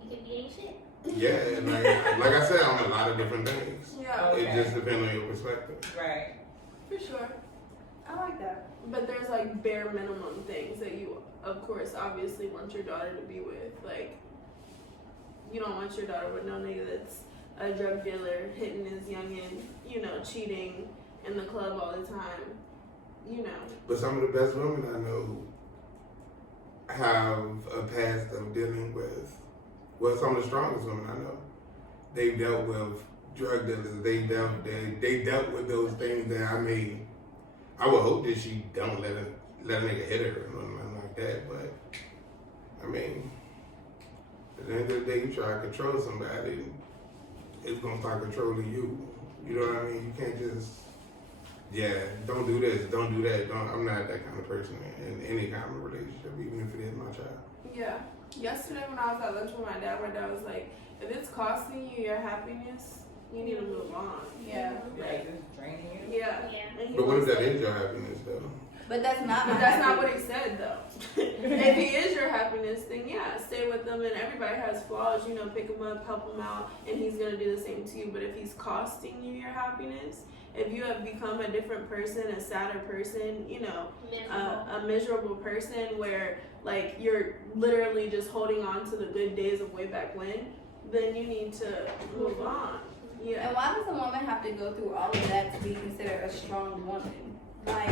You could be ain't shit. yeah, and like I said, I'm a lot of different things. Yeah, It just depends on your perspective. Right. for sure. I like that. But there's like bare minimum things that you, of course, obviously want your daughter to be with. Like, you don't want your daughter with no nigga that's a drug dealer hitting his youngin, you know, cheating in the club all the time, you know. But some of the best women I know have a past of dealing with, well, some of the strongest women I know, they've dealt with drug dealers. They dealt with those things that I would hope that she don't let a nigga hit her or nothing like that. But I mean, at the end of the day, you try to control somebody, it's gonna start controlling you. You know what I mean? You can't just, don't do this, don't do that. I'm not that kind of person in any kind of relationship, even if it is my child. Yeah. Yesterday when I was at lunch with my dad was like, if it's costing you your happiness, you need to move on. Yeah. Like it's draining you. Yeah. Yeah. And he But what if was that like- is your happiness, though? But that's not my But that's not happiness. what he said though. If he is your happiness, then yeah, stay with them. And everybody has flaws, you know, pick him up, help him out, and he's gonna do the same to you. But if he's costing you your happiness, if you have become a different person, a sadder person, you know, a miserable person where like you're literally just holding on to the good days of way back when, then you need to move on. Yeah. And why does a woman have to go through all of that to be considered a strong woman? Like,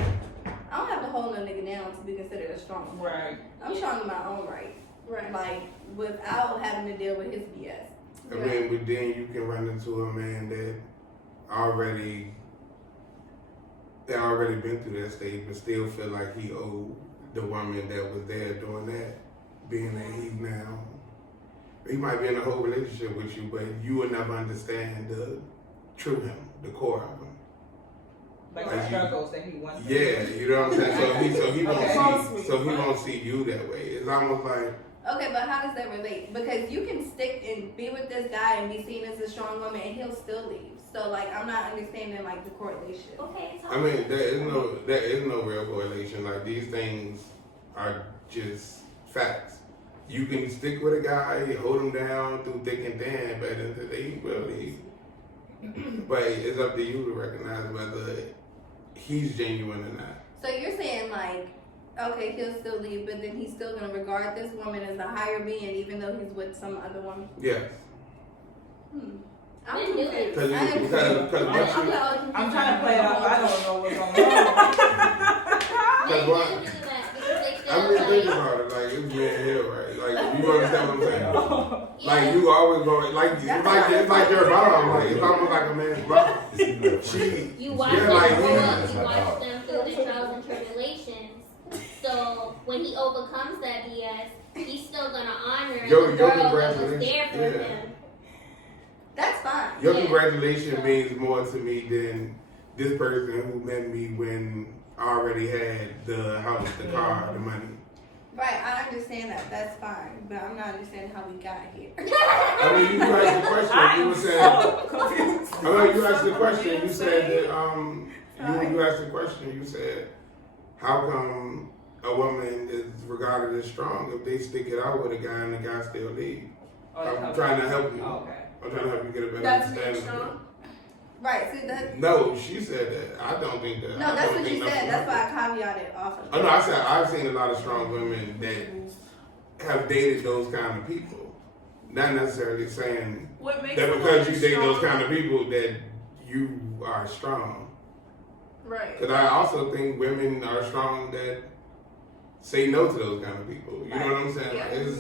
I don't have to hold no nigga down to be considered a strong woman. Right. I'm strong in my own right. Right. Like, without having to deal with his BS. I mean, but then you can run into a man that already been through that stage, but still feel like he owed the woman that was there doing that, being that he's now. He might be in a whole relationship with you, but you will never understand the true him, the core of him. Like Like the you- struggles that he wants. Yeah, you know what I'm saying. So he Okay. won't see you that way. It's almost like, Okay, but how does that relate? Because you can stick and be with this guy and be seen as a strong woman and he'll still leave. So, like, I'm not understanding, like, the correlation. Okay, so I mean, there is no real correlation. Like, these things are just facts. You can stick with a guy, hold him down through thick and thin, but at the end of the day, he will leave. But it's up to you to recognize whether he's genuine or not. So you're saying, like, okay, he'll still leave, but then he's still going to regard this woman as a higher being even though he's with some other woman? Yes. I'm When do it? confused. I am Because once you, I'm trying to play it off. I don't know what's going on. Because When what? do you do that? Because they feel I mean, think like, about it. Like, it's being here, right? Like, you understand what I'm saying? yeah, Like, you always going, like, it's like your mom. Like, it's almost like a man's mom. you watch Yeah, them like, grow yeah. up, you watch them through the trials and tribulations. So when he overcomes that BS, he's still gonna honor Your the girl that was congratulations. there for Yeah. him. That's fine. Your Yeah. congratulation means more to me than this person who met me when I already had the house, the car, the money. Right, I understand that. That's fine. But I'm not understanding how we got here. I mean, you asked the question. You were saying. so confused. I mean, you asked the question. You said that you asked the question. You said, how come a woman is regarded as strong if they stick it out with a guy and the guy still leave? I'm trying to help you. Okay. I'm trying to help you get a better That's being understanding. of it. strong. Right, see, that. No, she said that. I don't think that. No, I that's don't what you think said. nothing That's like why I caveated off of Oh no, I said I've seen a lot of strong women that have dated those kind of people. Not necessarily saying What makes that a because woman you date those strong- kind of people that you are strong. Right. Because I also think women are strong that say no to those kind of people. You know what I'm saying? Yeah. Like,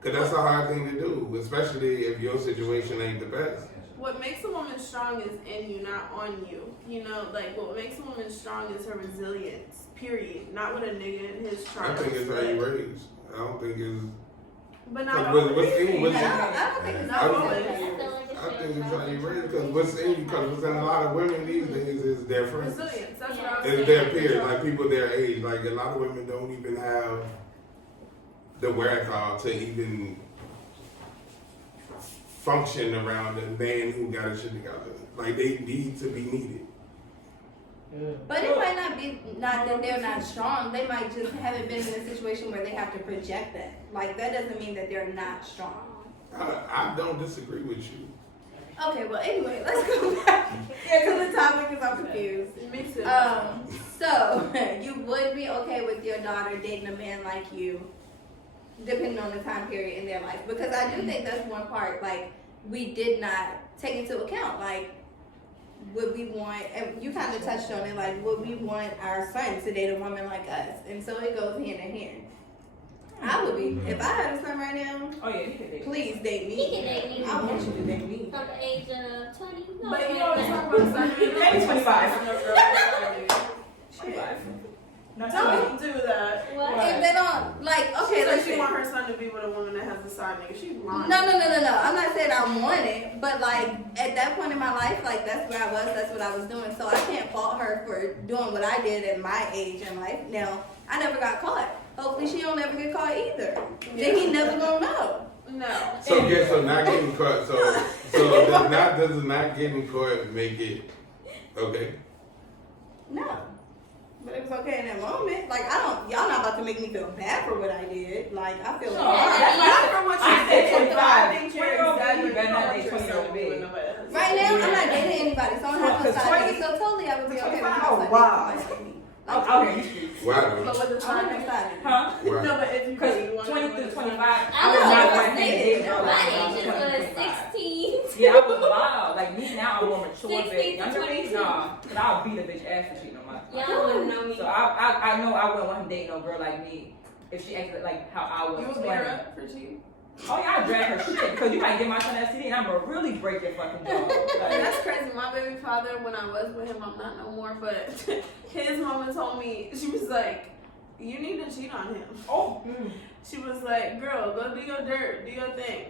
because that's a hard thing to do, especially if your situation ain't the best. What makes a woman strong is in you, not on you. You know, like what makes a woman strong is her resilience. Period. Not with a nigga in his I charge. think it's how you raised. I don't think it's. But not Because always. what's in I what's don't, in- I don't think it's Not always always. that I way. feel like it's I think it's your how you trials raise and because what's in a lot of women these days is their friends. Resilience. That's what I was It's saying. their peers, like people their age. Like a lot of women don't even have the wherewithal to even function around a man who got his shit together. Like they need to be needed. But it might not be not that they're not strong. They might just haven't been in a situation where they have to project that. Like that doesn't mean that they're not strong. I don't disagree with you. Okay, well anyway, let's go back to the topic because I'm confused. Me too. So you would be okay with your daughter dating a man like you, depending on the time period in their life, because I do think that's one part. Like we did not take into account. Like, would we want, and you kind of touched on it, like, would we want our son to date a woman like us? And so it goes hand in hand. I would be. If I had a son right now, Oh yeah, he can date. please date He me. can date me I want you to date me. from the age of 20. No, But you wait, always no. talk about something. Maybe 25. 25. Not Don't do that. What? If they don't, like, okay, She said she listen. want her son to be with a woman that has a side nigga. She's lying. No. I'm not saying I want it, but like at that point in my life, like that's where I was, that's what I was doing. So I can't fault her for doing what I did at my age in life. Now, I never got caught. Hopefully she don't ever get caught either. Then he never gonna know. No. So not getting caught. Does not getting caught make it okay? No. But it was okay in that moment. Like y'all not about to make me feel bad for what I did. Like I feel No, like that's why Not for what you I said did. 25. I think you're 20-year-old baby, exaggerating. you better not You date don't want 20-year-old yourself baby. with nobody else. right now I'm not dating anybody, so I don't have no Because side 20 nigga. So totally I would be okay with my Oh, son wow. dating somebody like me. I'll hear you speak. Why But though? with the I side want no nigga. side nigga. Huh? Why? No, but if you Because really want 20 to through with 25, somebody- I was know, not I going was to date thinking, girl my around age 20, was 25. 16. Yeah, I was wild. Like me now, I'm more mature, 16 but to younger me, 22. nah. Cause I'll beat a bitch ass for cheating on my. Y'all wouldn't know me. So I know I wouldn't want him dating no girl like me if she acted like how I was. You would 20. beat her up for cheating? Oh yeah, I drag her shit because you might get my son STD and I'm gonna really break your fucking jaw. And Like, that's crazy. My baby father, when I was with him, I'm not no more, but his mama told me, she was like, you need to cheat on him. oh, She was like, girl, go do your dirt, do your thing.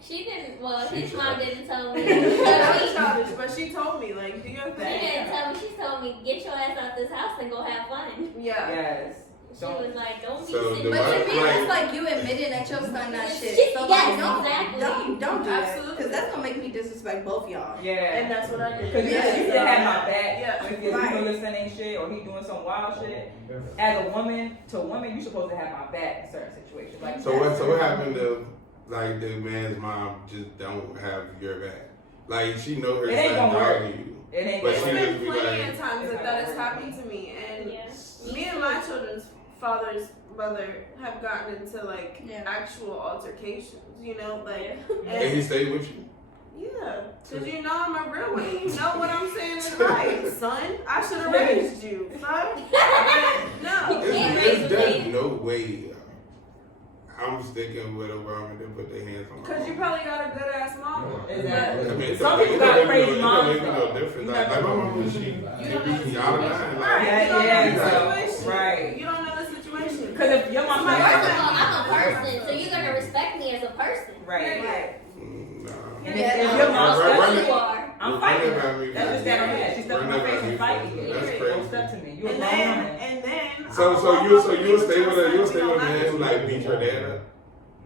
She didn't, well, She his said- mom didn't tell me. That was She childish, but she told me, like, do your thing. didn't tell me. She told me, get your ass out this house and go have fun. Yeah. yes. She was like, don't be So sitting the But to wife- me, like- it's like you admitting that your son not shit. She- So like, yes, don't exactly. don't do that. Absolutely. Because that's gonna make me disrespect both y'all. Yeah. And that's what I did. Because Yeah. you can have my back. Yeah. If you Right. know your son ain't shit or he doing some wild shit. As a woman, to a woman, you supposed to have my back in certain situations. Like So what happened to like the man's mom just don't have your back? Like she know her It ain't son gonna work. dogging you. it ain't. But It's she gonna been just be plenty like- of times that has happened to me, and Yeah. me and my children's father's mother have gotten into like Yeah. actual altercations, you know, like, And he stayed with you. yeah, because you know I'm a real one. You know what I'm saying is right, son. I should have raised you, son. No. There's no way I'm sticking with a woman to put their hands on. Because you probably got a good ass mama. Exactly. I mean, Some people got crazy moms, It don't make no though. difference. You Like never my know. mama, she beat me out of line. Like, Right. You don't Yeah, know the yeah, situation. right. You don't know the situation. Because if your mom Somebody- First of all, I'm a person, so you're gonna respect me as a person. right. Right. nah. And Yeah. if your mom Run stuck it. to you, I'm fighting her. That's just that I'm Run mad. She stuck in my that face by me and fighting first. me. That's Don't crazy. step to me. You a And grown then, woman. So you'll stay with her. You'll stay with a man who like beat your dad up.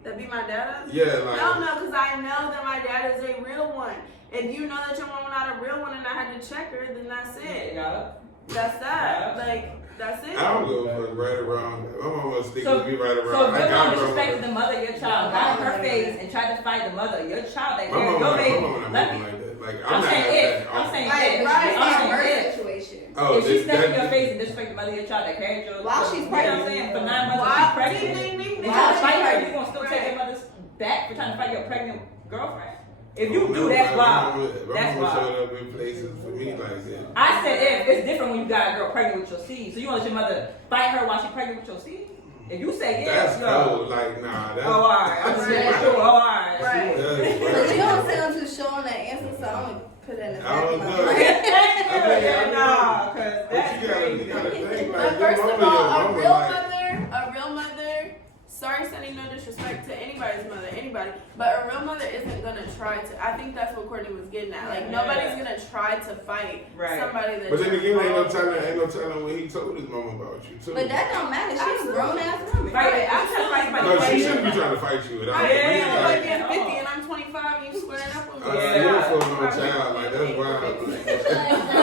That be my dad? Yeah, like. No, because I know that my dad is a real one. If you know that your mama not a real one and I had to check her, then that's it. Yeah. That's that. Like, that's it. I don't go for right or wrong. My mama stick So- with me right or So wrong. if I your mom got disrespected the mother of your child, got in her face, and tried to fight the mother of your child, like My your mama baby. not Let moving me. like that. Like I'm not saying at if. that I'm often. saying Right, if. but she's I'm in her saying if. situation. Oh, If she this- stepped in that- your face and disrespect the mother of your child that carried your While she's you know what I'm pregnant. saying, for 9 months Why? she's pregnant. Ding, ding, ding, You ding. gonna fight her, you gonna still take Right. your mother's back for trying to fight your pregnant girlfriend. If Oh, you no, do, that's my wild. mama- That's My mama wild. showed up in places for me like that. I said if, it's different when you got a girl pregnant with your seed. So you want to let your mother fight her while she's pregnant with your seed? If you say yes, That's no. cold. Like, nah, that's. Oh, alright. I'm just making sure. Oh, alright. Right. That's So you don't sound too sure on that answer, so I'm gonna put that in the I back don't of my know. brain. Nah, cause But that's you gotta crazy. think But like, first your of mama, all, your a mama, real like, mother, sorry sending no disrespect to anybody's mother, anybody, but a real mother isn't gonna try to, I think that's what Courtney was getting at. Like, Yeah. nobody's gonna try to fight Right. somebody that But then again, ain't no telling. telling when he told his mama about you too. But that don't matter. She's a grown ass woman. Right, I'm trying to fight No, she somebody. shouldn't be trying to fight you at all. Right, Yeah. you know, like being Yeah. 50 and I'm 25 and you squaring up with me. Yeah. Yeah. Beautiful no child, like that's wild.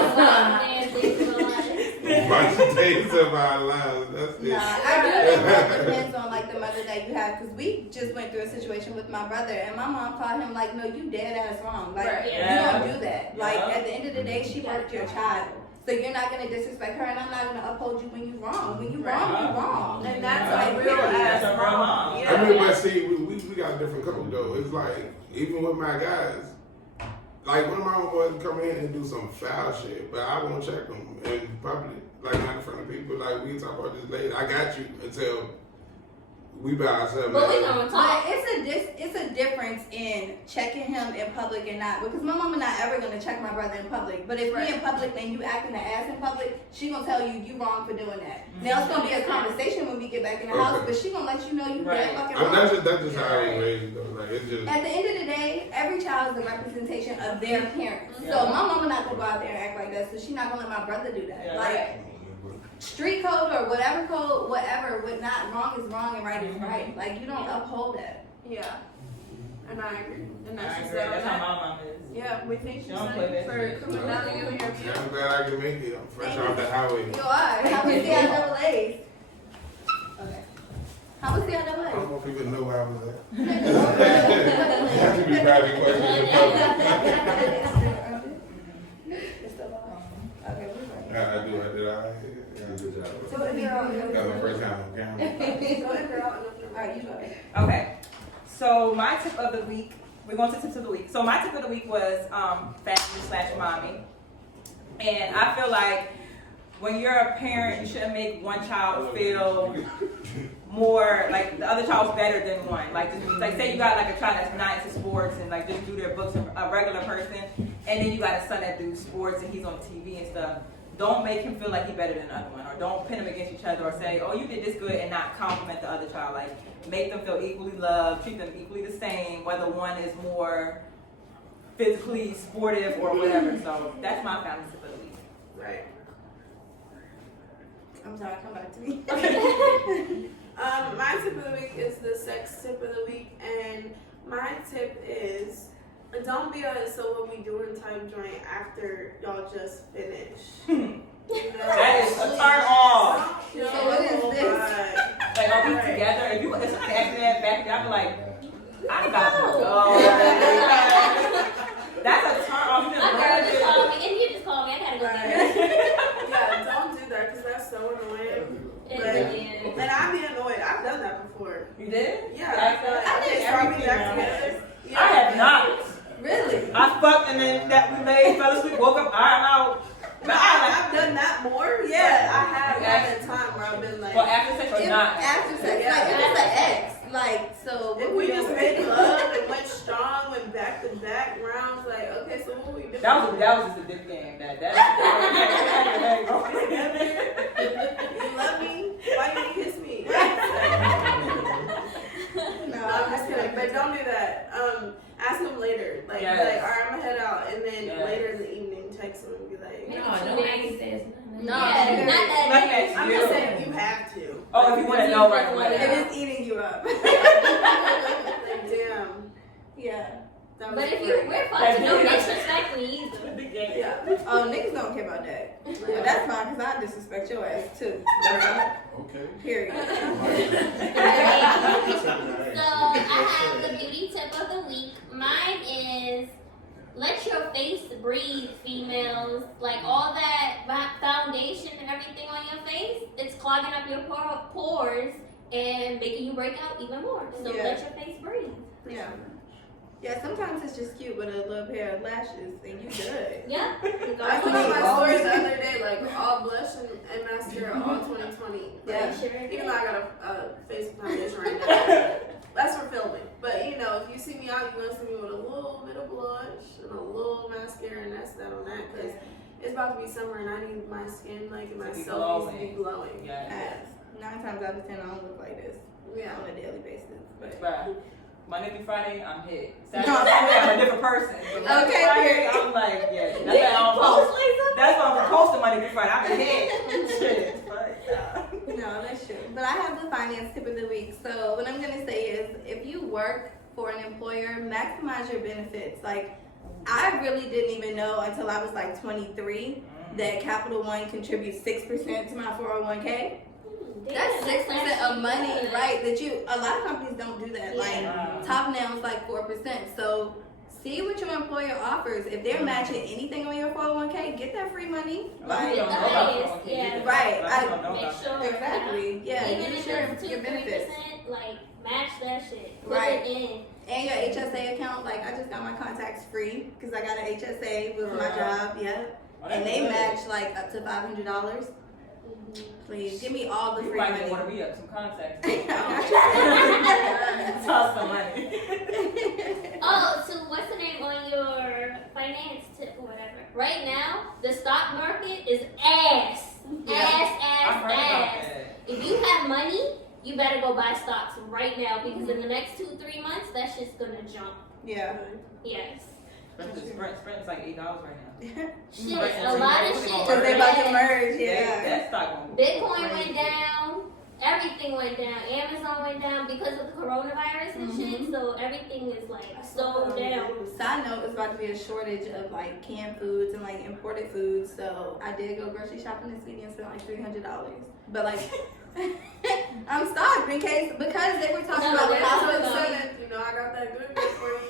Bunch of days of our lives. That's it. Nah, I do think that depends on like the mother that you have, because we just went through a situation with my brother, and my mom called him like, "No, you dead ass wrong. Like Right. you Yeah. don't do that. Like Yeah. at the end of the day, she birthed your child, so you're not gonna disrespect her, and I'm not gonna uphold you when you're wrong. When you're wrong, you're wrong. And that's Yeah. a real ass That's a real mom. Yeah. I mean, but see, we got got a different code though. It's like even with my guys, like one of my homeboys come in and do some foul shit, but I won't check them in public, like not in front of people. Like we can talk about this later. I got you until we by ourselves. But we gonna But talk. it's a difference in checking him in public and not, because my mama not ever gonna check my brother in public. But if we in public and you acting an ass in public, she gonna tell you wrong for doing that. Now it's gonna be a conversation when we get back in the house, but she gonna let you know you dead fucking wrong. That's just how I was raised though. Like it's just. At the end of the day, every child is a representation of their parents. So my mama not gonna go out there and act like that. So she not gonna let my brother do that. Yeah, like street code or whatever code, whatever, what not wrong is wrong and right is right. Like you don't uphold that. Yeah. And I agree. And that's I just agree. that. That's how my mom is. Yeah, we thank you She don't play that for shit. coming down and doing your Yeah, I'm glad I can make it. I'm fresh off the highway. You are. How was the IAAs? Okay. How was the I don't IAAs? know if people know where I was at. That should be private questions in public. It's still on. Okay, we're ready. I do. I did. Good job. So if you're on, That was my first time on camera. so if you're on, alright, you go ahead. Okay. So my tip of the week, we're going to tips of the week. So my tip of the week was family/mommy. And I feel like when you're a parent, you shouldn't make one child feel more like the other child's better than one. Like just like say you got like a child that's not into sports and like just do their books, a regular person, and then you got a son that do sports and he's on TV and stuff. Don't make him feel like he's better than the other one, or don't pin them against each other, or say, "Oh, you did this good," and not compliment the other child. Like make them feel equally loved, treat them equally the same, whether one is more physically sportive or whatever. So that's my family tip of the week. Right. I'm sorry, come back to me. My tip of the week is the sex tip of the week, and my tip is don't be a so what we doing type joint after y'all just finish. You know? That is a turn off. Don't kill So what is the whole this? vibe. Like, are we Right. together? If somebody asked me that back, I'd be like, I got to go. That's a turn off. You My just girl just ruined called me, and you just called me. I gotta go get her. Yeah, don't do that because that's so annoying. It But- really is. And I'd be annoyed. I've done that before. You did? Yeah, I I feel like think okay, so are we everything back around together? us. Yeah. I have not. Really? I fucked and then that we laid, fell asleep, woke up, I'm out. No, I've done that more. Yeah. But I have had a time where I've been like, Well, after sex or If not? after sex, Yeah. like if it's an ex, like so. if we just made love and went strong, went back to back rounds, like okay, so what we doing? That was just a dick game. That. You love me? Why you didn't kiss me? No, I'm just kidding. But don't do that. Ask him later. Like, be Yes. like, all right, I'm gonna head out, and then Yes. later in the evening, text him and be like, Maybe no, too no. nice. No. Yeah, not that Nothing nice. that's I'm you. just saying you have to. Oh, if you want to know right away. If it's eating you up. Like, damn. Yeah. That was But if great. we're fine, no disrespect me either. Dick game. Yeah. Oh, niggas don't care about that. But that's fine, because I disrespect your ass too. Okay. Period. So I have the beauty tip of the week. Mine is let your face breathe, females. Like all that foundation and everything on your face, it's clogging up your pores and making you break out even more. So Yeah. let your face breathe. Yeah. Yeah, sometimes it's just cute with a little pair of lashes and you good. Yeah. I put on my stories the other day, like all blush and mascara, all 2020. Yeah. Even though I got a face foundation right now. That's for filming. But you know, if you see me out, you're gonna see me with a little bit of blush and a little mascara, and that's that on that. Because it's about to be summer, and I need my skin, like, and my To be selfies to be glowing. Yeah. Yes. 9 times out of 10, I don't look like this Yeah. on a daily basis. But Right. Monday through Friday, I'm hit. No. Saturday, Sunday, I'm a different person. But Monday through Okay, Friday, period. I'm like, yeah. That's why I don't post. That's why I'm posting Monday through Friday. I'm a hit. Shit. But, no, that's true. But I have the finance tip of the week. So what I'm gonna say is, if you work for an employer, maximize your benefits. Like, I really didn't even know until I was like 23 that Capital One contributes 6% to my 401k. That's 6% of money, right? That a lot of companies don't do that. Like, top now is like 4%. So See what your employer offers. If they're matching anything on your 401k, get that free money. A lot of people don't know about 401k Yeah. either. Right. A lot of people don't know Make about sure. Exactly. Yeah, Even use if your it's 2-3%, benefits. like match that shit. Put Right. it in. And your HSA account, like I just got my contacts free because I got an HSA with my Right. job, yeah. Oh, that's And they good. match like up to $500. Please give me all the You free might money. want to be up some contacts. I Toss some money. Oh, so what's the name on your finance tip or whatever? Right now, the stock market is ass. Yeah. I heard about Ass. that. If you have money, you better go buy stocks right now because in the next 2-3 months, that shit's gonna jump. Yeah. Yes. Sprint is like $8 right now. Shit, Right, a lot of so shit. Because they about to Yes. merge, Yeah, yeah. that stock gonna Bitcoin went down. Everything went down. Amazon went down because of the coronavirus and shit. So everything is like so down. Side note, it's about to be a shortage of like canned foods and like imported foods. So I did go grocery shopping this weekend and spent like $300. But like, I'm stocked because they were talking No, about the they're cost talking of about- the You know, I got that good for you.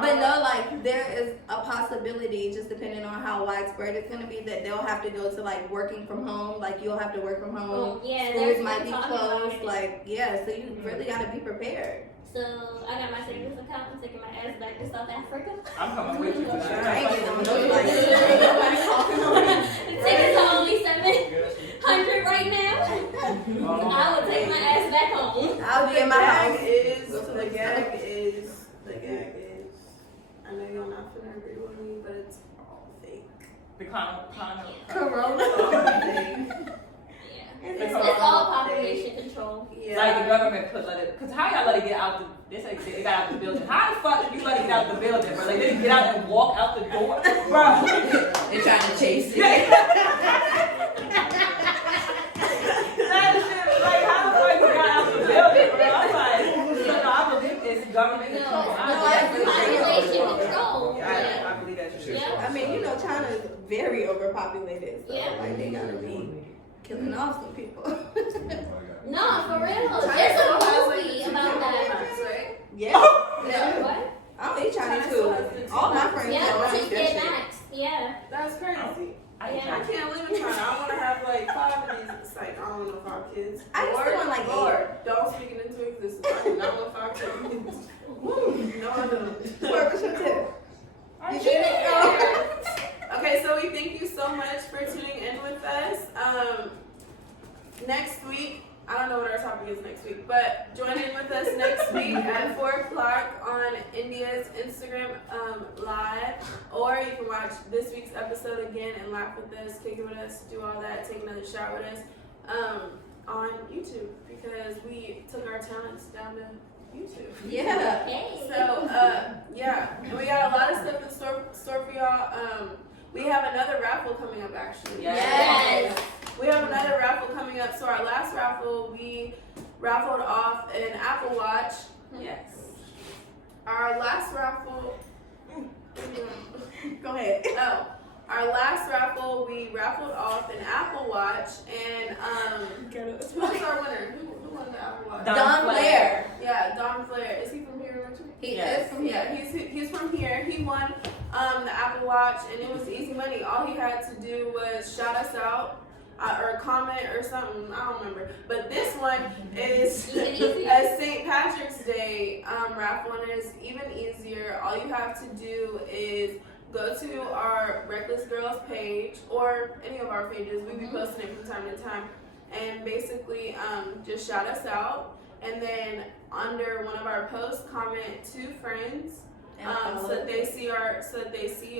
But no, like there is a possibility, just depending on how widespread it's gonna be, that they'll have to go to like working from home. Like you'll have to work from home. Well, yeah, Schools there's might been be talk about closed. it. Like yeah, so you really gotta be prepared. So I got my savings account. I'm taking my ass back to South Africa. I'm coming with you. I ain't getting on those like The tickets are only $700 right now. I will take my ass back home. I'll be The in my gag house. is, I know you're not gonna agree with me, but it's all fake. The condo. Corona. Yeah. It's all population control. Yeah. Like the government because how y'all let it get out they say they got out the building. How the fuck did you let it get out the building, bro? Like they didn't get out and walk out the door, bro. They're trying to chase you. That shit, like how the fuck you got out the building, bro? I'm like, no, I believe it's government No, control. it's population control. I believe that shit. Yeah. I mean, you know, China is very overpopulated, so Yeah. like they gotta be killing off some people. No, for real. There's a movie about that. Yeah. Yeah. What? I don't eat Chinese food. All my friends Yeah, don't to eat that get shit. max. Yeah. That's crazy. I Yeah. can't live in China. I want to have like 5 of these. It's like, I don't know, 5 kids. I used to want, like, Lord, don't speak it into existence. I do not want 5 kids. Woo, no, I don't. Where was your tip? You did it. Okay, so we thank you so much for tuning in with us. Next week, I don't know what our topic is next week, but join in with us next week at 4 o'clock on India's Instagram live, or you can watch this week's episode again and laugh with us, kick it with us, do all that, take another shot with us on YouTube, because we took our talents down to YouTube. Yeah. Hey. So, yeah, and we got a lot of stuff in store for y'all. We have another raffle coming up, actually. Yes. We have another raffle coming up. So our last raffle, we raffled off an Apple Watch. Yes. Our last raffle, Go ahead. oh, our last raffle, we raffled off an Apple Watch, and who's our winner? Who won the Apple Watch? Don Blair. Yeah, Don Flair. Is he from here, Richard? He Yes. is from Yeah, here. he's from here. He won the Apple Watch, and it was easy money. All he had to do was shout us out or comment or something. I don't remember. But this one is a St. Patrick's Day raffle, and it's even easier. All you have to do is go to our Reckless Girls page or any of our pages. We be posting it from time to time, and basically just shout us out, and then under one of our posts, comment 2 friends, so that they see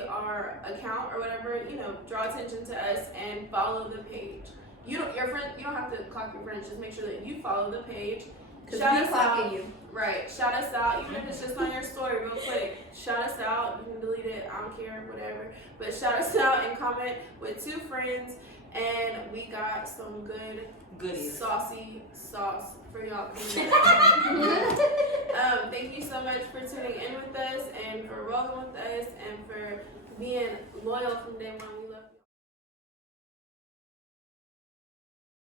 our account or whatever. You know, draw attention to us and follow the page. You don't have to clock your friends. Just make sure that you follow the page. Because Shout we us out. clocking you. Right. Shout us out, even if it's just on your story, real quick. Shout us out. You can delete it. I don't care, whatever. But shout us out and comment with 2 friends, and we got some good Goodies. saucy sauce for y'all. Thank you so much for tuning in with us and for rolling with us and for being loyal from day one